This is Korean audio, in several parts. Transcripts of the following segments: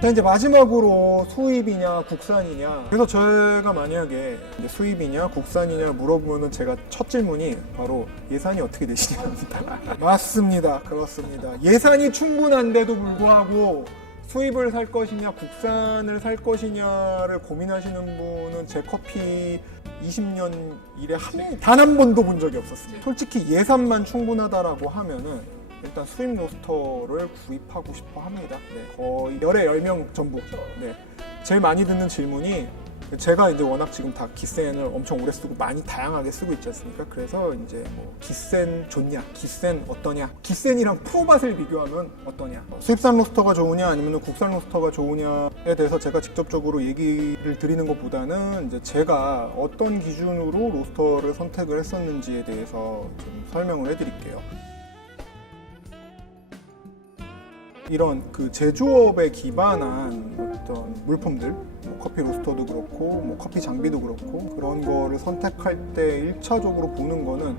자, 이제 마지막으로 수입이냐 국산이냐. 그래서 제가 만약에 이제 수입이냐 국산이냐 물어보면은 제가 첫 질문이 바로 예산이 어떻게 되시냐입니다. 맞습니다. 그렇습니다. 예산이 충분한데도 불구하고 수입을 살 것이냐 국산을 살 것이냐를 고민하시는 분은 제 커피 20년 일에 단 한 번도 본 적이 없었습니다. 솔직히 예산만 충분하다라고 하면은 일단 수입 로스터를 구입하고 싶어 합니다. 네, 거의 열에 10명 전부. 네, 제일 많이 듣는 질문이 제가 이제 워낙 지금 다 기센을 엄청 오래 쓰고 많이 다양하게 쓰고 있지 않습니까? 그래서 이제 뭐 기센 좋냐, 기센 어떠냐, 기센이랑 프로밭을 비교하면 어떠냐, 수입산 로스터가 좋으냐 아니면 국산 로스터가 좋으냐에 대해서 제가 직접적으로 얘기를 드리는 것보다는 이제 제가 어떤 기준으로 로스터를 선택을 했었는지에 대해서 좀 설명을 해드릴게요. 이런 그 제조업에 기반한 어떤 물품들, 뭐 커피 로스터도 그렇고 뭐 커피 장비도 그렇고 그런 거를 선택할 때 1차적으로 보는 거는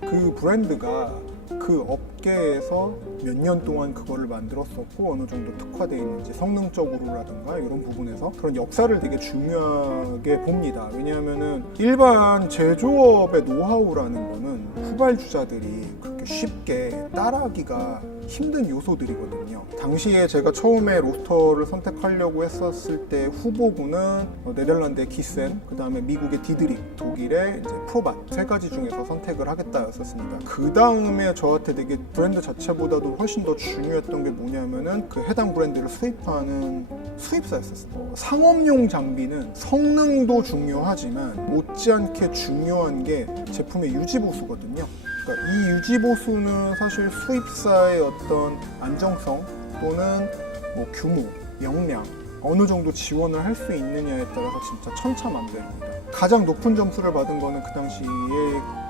그 브랜드가 그 업계에서 몇 년 동안 그거를 만들었었고 어느 정도 특화되어 있는지 성능적으로라든가 이런 부분에서 그런 역사를 되게 중요하게 봅니다. 왜냐하면은 일반 제조업의 노하우라는 거는 후발주자들이 그렇게 쉽게 따라하기가 힘든 요소들이거든요. 당시에 제가 처음에 로스터를 선택하려고 했었을 때 후보군은 네덜란드의 기센, 그 다음에 미국의 디드릭, 독일의 이제 프로밭 세 가지 중에서 선택을 하겠다였었습니다. 그 다음에 저한테 되게 브랜드 자체보다도 훨씬 더 중요했던 게 뭐냐면은 그 해당 브랜드를 수입하는 수입사였었어요. 상업용 장비는 성능도 중요하지만 못지않게 중요한 게 제품의 유지보수거든요. 그러니까 이 유지보수는 사실 수입사의 어떤 안정성 또는 뭐 규모, 역량 어느 정도 지원을 할 수 있느냐에 따라서 진짜 천차만별입니다. 가장 높은 점수를 받은 거는 그 당시에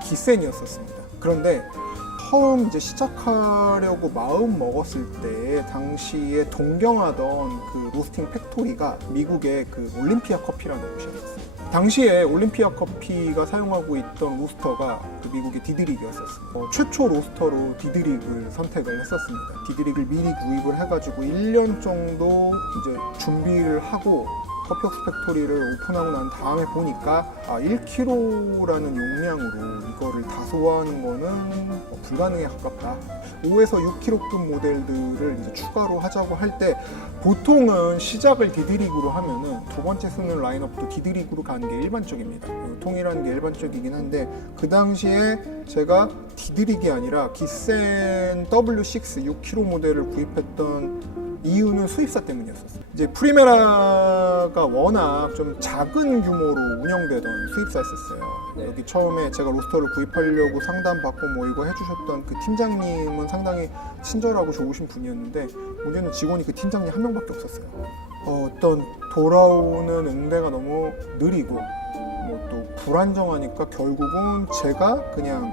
기센이었었습니다. 그런데 처음 이제 시작하려고 마음 먹었을 때 당시에 동경하던 그 로스팅 팩토리가 미국의 그 올림피아 커피라는 곳이었어요. 당시에 올림피아 커피가 사용하고 있던 로스터가 그 미국의 디드릭이었었습니다. 최초 로스터로 디드릭을 선택을 했었습니다. 디드릭을 미리 구입을 해가지고 1년 정도 이제 준비를 하고 커피웍스 팩토리를 오픈하고 난 다음에 보니까 1kg라는 용량으로 이거를 다 소화하는 거는 불가능에 가깝다. 5에서 6kg급 모델들을 이제 추가로 하자고 할 때 보통은 시작을 디드릭으로 하면은 두 번째 쓰는 라인업도 디드릭으로 가는 게 일반적입니다. 통일하는 게 일반적이긴 한데 그 당시에 제가 디드릭이 아니라 기센 W6 6kg 모델을 구입했던 이유는 수입사 때문이었었어요. 이제 프리메라가 워낙 좀 작은 규모로 운영되던 수입사였었어요. 여기 처음에 제가 로스터를 구입하려고 상담받고 뭐 이거 해주셨던 그 팀장님은 상당히 친절하고 좋으신 분이었는데 문제는 직원이 그 팀장님 한 명밖에 없었어요. 어떤 돌아오는 응대가 너무 느리고 뭐 또 불안정하니까 결국은 제가 그냥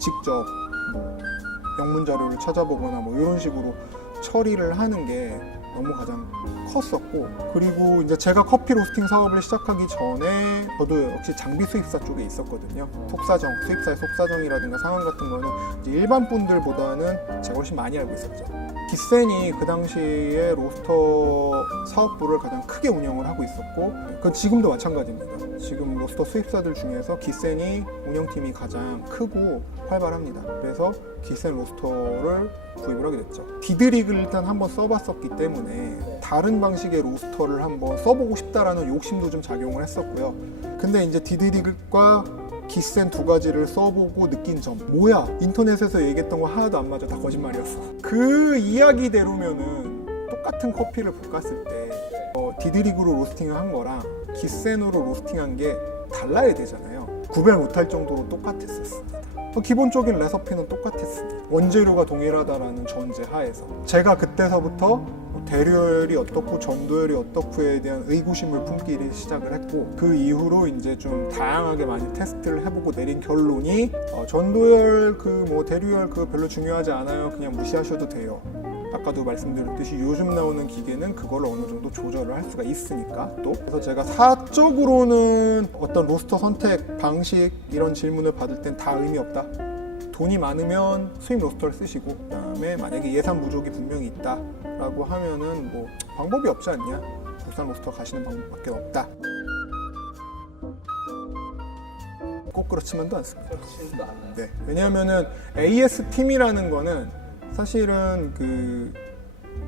직접 뭐 영문 자료를 찾아보거나 뭐 이런 식으로 처리를 하는 게 너무 가장 컸었고, 그리고 이제 제가 커피 로스팅 사업을 시작하기 전에 저도 역시 장비 수입사 쪽에 있었거든요. 속사정, 수입사의 속사정이라든가 상황 같은 거는 이제 일반 분들보다는 제가 훨씬 많이 알고 있었죠. 기센이 그 당시에 로스터 사업부를 가장 크게 운영을 하고 있었고, 그건 지금도 마찬가지입니다. 지금 로스터 수입사들 중에서 기센이 운영팀이 가장 크고 활발합니다. 그래서 기센 로스터를 구입을 하게 됐죠. 디드릭을 일단 한번 써봤었기 때문에 다른 방식의 로스터를 한번 써보고 싶다라는 욕심도 좀 작용을 했었고요. 근데 이제 디드릭과 기센 두 가지를 써보고 느낀 점, 뭐야, 인터넷에서 얘기했던 거 하나도 안 맞아, 다 거짓말이었어. 그 이야기대로면은 똑같은 커피를 볶았을 때 디드릭으로 로스팅을 한 거랑 기센으로 로스팅한 게 달라야 되잖아요. 구별 못할 정도로 똑같았었습니다. 기본적인 레시피는 똑같았습니다. 원재료가 동일하다라는 전제 하에서 제가 그때서부터 대류열이 어떻고 전도열이 어떻고에 대한 의구심을 품기 시작을 했고, 그 이후로 이제 좀 다양하게 많이 테스트를 해보고 내린 결론이 전도열 대류열 별로 중요하지 않아요. 그냥 무시하셔도 돼요. 아까도 말씀드렸듯이 요즘 나오는 기계는 그걸 어느 정도 조절을 할 수가 있으니까. 또 그래서 제가 사적으로는 어떤 로스터 선택 방식 이런 질문을 받을 땐 다 의미 없다. 돈이 많으면 수입 로스터를 쓰시고, 그다음에 만약에 예산 부족이 분명히 있다 라고 하면은 뭐 방법이 없지 않냐, 국산 로스터 가시는 방법밖에 없다. 꼭 그렇지만도 않습니다. 그렇지도 않아요. 네, 왜냐하면은 AS 팀이라는 거는 사실은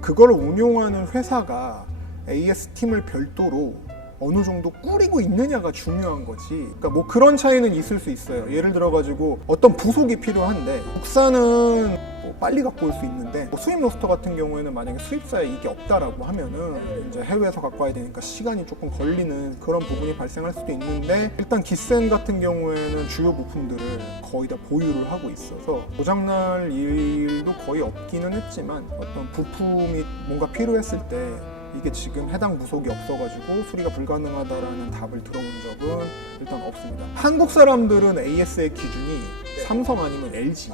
그걸 운용하는 회사가 AS 팀을 별도로 어느 정도 꾸리고 있느냐가 중요한 거지. 그러니까 뭐 그런 차이는 있을 수 있어요. 예를 들어가지고 어떤 부속이 필요한데 국산은 뭐 빨리 갖고 올 수 있는데 뭐 수입 로스터 같은 경우에는 만약에 수입사에 이게 없다라고 하면은 이제 해외에서 갖고 와야 되니까 시간이 조금 걸리는 그런 부분이 발생할 수도 있는데, 일단 기센 같은 경우에는 주요 부품들을 거의 다 보유를 하고 있어서 고장날 일도 거의 없기는 했지만 어떤 부품이 뭔가 필요했을 때 이게 지금 해당 부속이 없어가지고 수리가 불가능하다라는 답을 들어본 적은 일단 없습니다. 한국 사람들은 AS의 기준이 삼성 아니면 LG.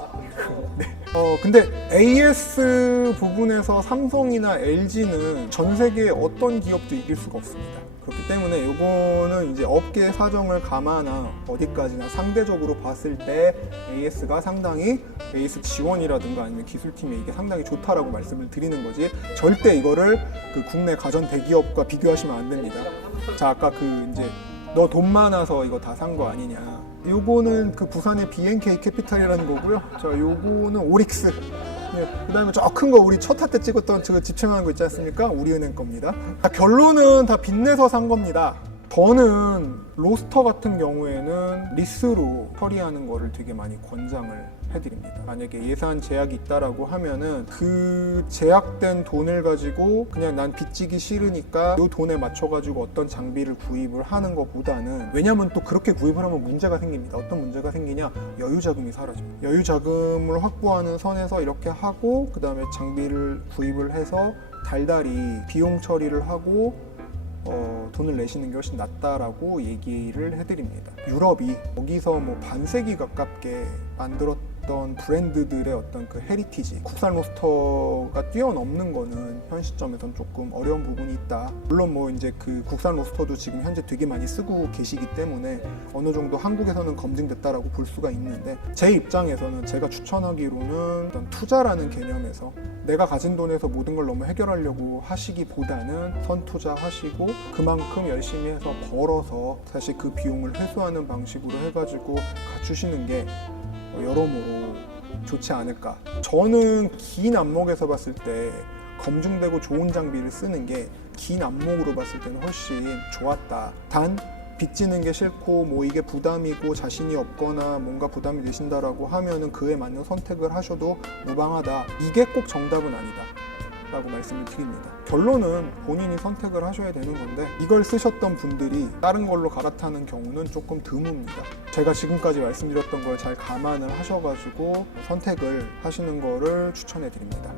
네. 근데 AS 부분에서 삼성이나 LG는 전 세계의 어떤 기업도 이길 수가 없습니다. 그렇기 때문에 이거는 이제 업계 사정을 감안한 어디까지나 상대적으로 봤을 때 AS가 상당히 AS 지원이라든가 아니면 기술팀에 이게 상당히 좋다라고 말씀을 드리는 거지, 절대 이거를 그 국내 가전 대기업과 비교하시면 안 됩니다. 자, 아까 이제 너 돈 많아서 이거 다 산 거 아니냐, 요거는 그 부산의 BNK 캐피탈이라는 거고요. 자, 요거는 오릭스. 그 다음에 저 큰 거 우리 첫 화 때 찍었던 저 집행하는 거 있지 않습니까? 우리은행 겁니다. 자, 결론은 다 빚내서 산 겁니다. 저는 로스터 같은 경우에는 리스로 처리하는 거를 되게 많이 권장을 해드립니다. 만약에 예산 제약이 있다라고 하면은 그 제약된 돈을 가지고 그냥 난 빚지기 싫으니까 이 돈에 맞춰가지고 어떤 장비를 구입을 하는 것보다는, 왜냐면 또 그렇게 구입을 하면 문제가 생깁니다. 어떤 문제가 생기냐, 여유 자금이 사라집니다. 여유 자금을 확보하는 선에서 이렇게 하고 그 다음에 장비를 구입을 해서 달달이 비용 처리를 하고 돈을 내시는 게 훨씬 낫다라고 얘기를 해드립니다. 유럽이 거기서 뭐 반세기 가깝게 만들었던 브랜드들의 어떤 그 헤리티지, 국산 로스터가 뛰어넘는 거는 현 시점에선 조금 어려운 부분이 있다. 물론 뭐 이제 그 국산 로스터도 지금 현재 되게 많이 쓰고 계시기 때문에 어느 정도 한국에서는 검증됐다라고 볼 수가 있는데, 제 입장에서는 제가 추천하기로는 어떤 투자라는 개념에서 내가 가진 돈에서 모든 걸 너무 해결하려고 하시기보다는 선투자하시고 그만큼 열심히 해서 벌어서 사실 그 비용을 회수하는 방식으로 해가지고 갖추시는 게 여러모로 좋지 않을까. 저는 긴 안목에서 봤을 때 검증되고 좋은 장비를 쓰는 게 긴 안목으로 봤을 때는 훨씬 좋았다. 단 빚지는 게 싫고 뭐 이게 부담이고 자신이 없거나 뭔가 부담이 되신다라고 하면은 그에 맞는 선택을 하셔도 무방하다. 이게 꼭 정답은 아니다 라고 말씀을 드립니다. 결론은 본인이 선택을 하셔야 되는 건데, 이걸 쓰셨던 분들이 다른 걸로 갈아타는 경우는 조금 드뭅니다. 제가 지금까지 말씀드렸던 걸 잘 감안을 하셔가지고 선택을 하시는 거를 추천해 드립니다.